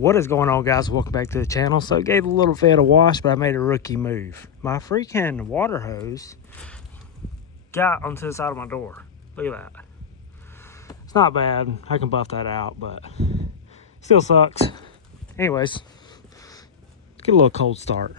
What is going on, guys? Welcome back to the channel. So I gave the little Fed a wash, but I made a rookie move. My freaking water hose got onto the side of my door. Look at that. It's not bad. I can buff that out, but still sucks. Anyways, get a little cold start.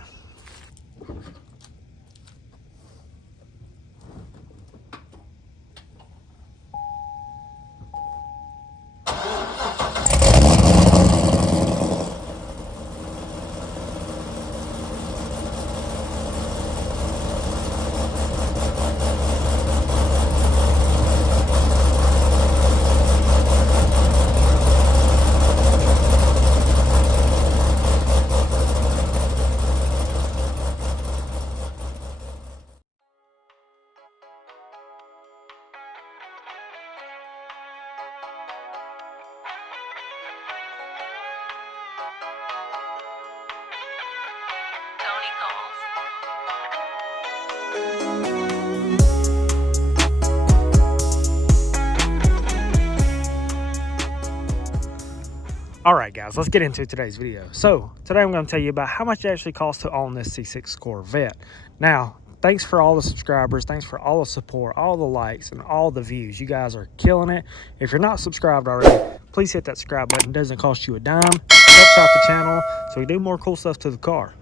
All right, guys, let's get into today's video. So today I'm going to tell you about how much it actually costs to own this C6 Corvette. Now, thanks for all the subscribers. Thanks for all the support, all the likes, and all the views. You guys are killing it. If you're not subscribed already, please hit that subscribe button. It doesn't cost you a dime. It helps out the channel so we do more cool stuff to the car.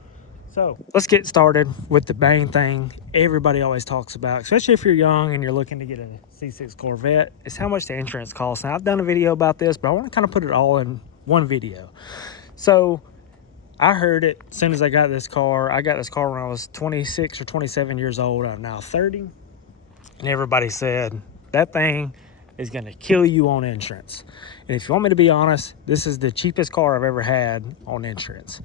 So let's get started with the main thing everybody always talks about, especially if you're young and you're looking to get a C6 Corvette, is how much the insurance costs. Now, I've done a video about this, but I want to kind of put it all in one video. So I heard it as soon as I got this car. I got this car when I was 26 or 27 years old. I'm now 30. And everybody said, that thing is going to kill you on insurance. And if you want me to be honest, this is the cheapest car I've ever had on insurance.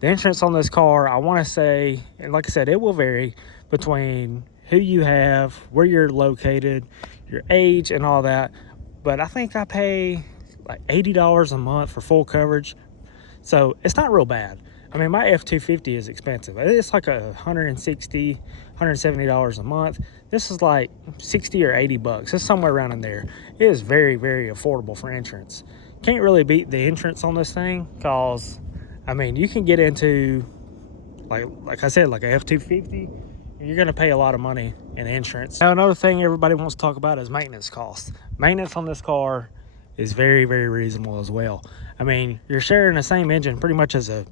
The insurance on this car, I want to say, and like I said, it will vary between who you have, where you're located, your age, and all that. But I think I pay like $80 a month for full coverage. So it's not real bad. I mean, my F-250 is expensive. It's like $160, $170 a month. This is like 60 or 80 bucks. It's somewhere around in there. It is very, very affordable for insurance. Can't really beat the insurance on this thing because, I mean, you can get into, like I said, like a F-250, and you're gonna pay a lot of money in insurance. Now, another thing everybody wants to talk about is maintenance costs. Maintenance on this car is very, very reasonable as well. I mean, you're sharing the same engine pretty much as a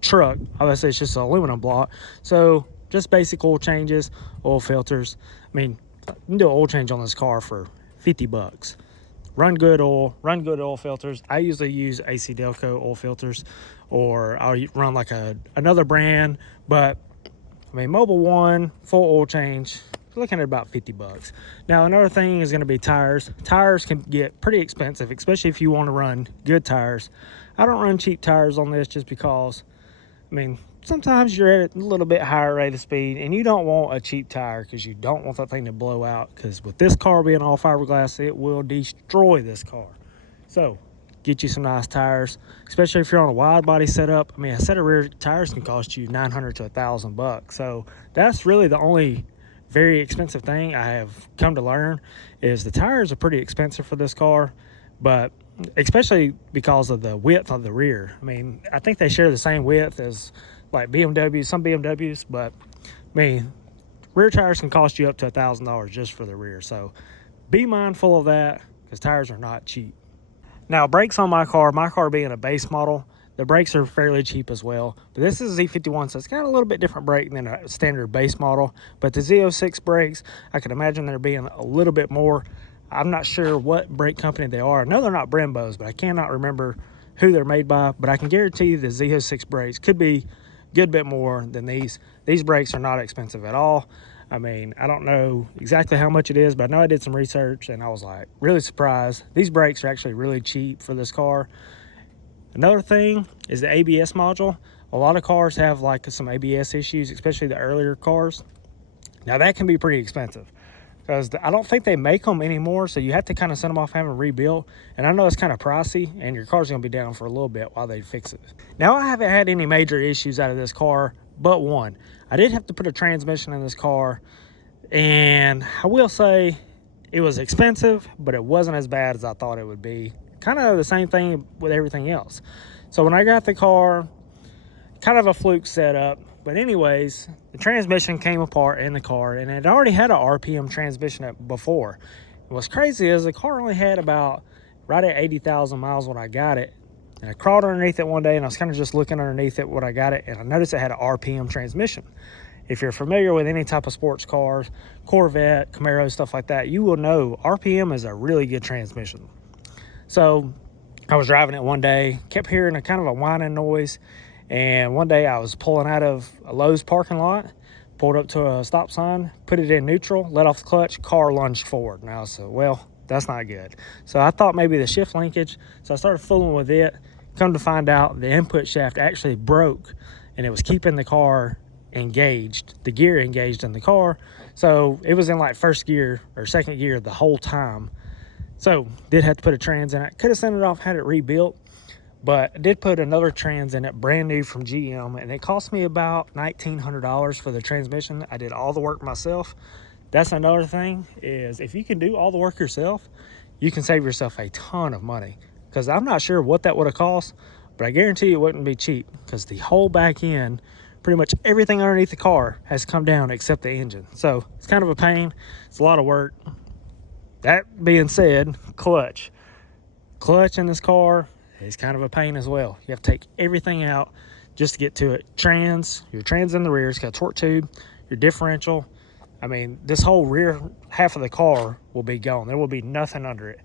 truck. Obviously, it's just an aluminum block. So just basic oil changes, oil filters. I mean, you can do an oil change on this car for 50 bucks. Run good oil filters. I usually use AC Delco oil filters, or I'll run like another brand. But I mean, Mobil 1 full oil change, you're looking at about 50 bucks. Now, another thing is going to be tires. Tires can get pretty expensive, especially if you want to run good tires. I don't run cheap tires on this just because, I mean, sometimes you're at a little bit higher rate of speed and you don't want a cheap tire because you don't want that thing to blow out, because with this car being all fiberglass, it will destroy this car. So get you some nice tires, especially if you're on a wide body setup. I mean, a set of rear tires can cost you $900 to $1,000. So that's really the only very expensive thing I have come to learn, is the tires are pretty expensive for this car, but especially because of the width of the rear. I mean, I think they share the same width as like BMWs, some BMWs, but I mean, rear tires can cost you up to $1,000 just for the rear. So be mindful of that, because tires are not cheap. Now, brakes on my car being a base model, the brakes are fairly cheap as well. But this is a Z51, so it's got a little bit different brake than a standard base model. But the Z06 brakes, I can imagine they're being a little bit more. I'm not sure what brake company they are. I know they're not Brembo's, but I cannot remember who they're made by. But I can guarantee you the Z06 brakes could be a good bit more than these. These brakes are not expensive at all. I mean, I don't know exactly how much it is, but I know I did some research and I was like really surprised. These brakes are actually really cheap for this car. Another thing is the ABS module. A lot of cars have like some ABS issues, especially the earlier cars. Now that can be pretty expensive because I don't think they make them anymore, so you have to kind of send them off having rebuilt. And I know it's kind of pricey, and your car's gonna be down for a little bit while they fix it. Now, I haven't had any major issues out of this car but one. I did have to put a transmission in this car, and I will say it was expensive, but it wasn't as bad as I thought it would be. Kind of the same thing with everything else. So when I got the car, kind of a fluke setup. But anyways, the transmission came apart in the car, and it already had a RPM transmission before. What's crazy is the car only had about right at 80,000 miles when I got it. And I crawled underneath it one day, and I was kind of just looking underneath it when I got it, and I noticed it had an RPM transmission. If you're familiar with any type of sports cars, Corvette, Camaro, stuff like that, you will know RPM is a really good transmission. So I was driving it one day, kept hearing a kind of a whining noise. And one day I was pulling out of a Lowe's parking lot, pulled up to a stop sign, put it in neutral, let off the clutch, car lunged forward. Now I said, well, that's not good. So I thought maybe the shift linkage. So I started fooling with it. Come to find out, the input shaft actually broke, and it was keeping the car engaged, the gear engaged in the car. So it was in like first gear or second gear the whole time. So did have to put a trans in it. Could have sent it off, had it rebuilt, but I did put another trans in it, brand new from GM, and it cost me about $1,900 for the transmission. I did all the work myself. That's another thing, is if you can do all the work yourself, you can save yourself a ton of money, because I'm not sure what that would have cost, but I guarantee it wouldn't be cheap, because the whole back end, pretty much everything underneath the car has come down except the engine. So it's kind of a pain. It's a lot of work. That being said, clutch in this car is kind of a pain as well. You have to take everything out just to get to it. Your trans in the rear, it's got a torque tube, your differential. I mean, this whole rear half of the car will be gone. There will be nothing under it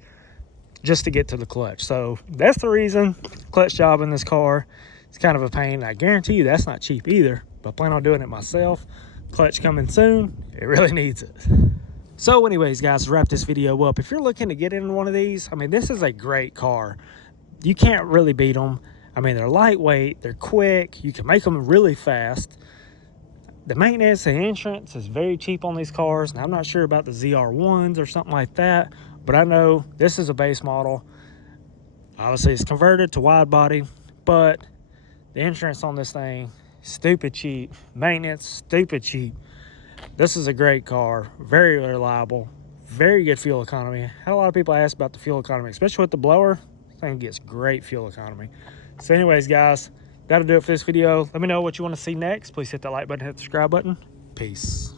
just to get to the clutch. So that's the reason clutch job in this car is kind of a pain. I guarantee you that's not cheap either, but I plan on doing it myself. Clutch coming soon. It really needs it. So anyways, guys, to wrap this video up, if you're looking to get into one of these, I mean, this is a great car. You can't really beat them. I mean, they're lightweight, they're quick, you can make them really fast. The maintenance and insurance is very cheap on these cars. Now, I'm not sure about the ZR1s or something like that, but I know this is a base model. Obviously, it's converted to wide body, but the insurance on this thing, stupid cheap. Maintenance, stupid cheap. This is a great car, very reliable, very good fuel economy. Had a lot of people ask about the fuel economy, especially with the blower. This thing gets great fuel economy. So anyways, guys, that'll do it for this video. Let me know what you want to see next. Please hit that like button, hit the subscribe button. Peace.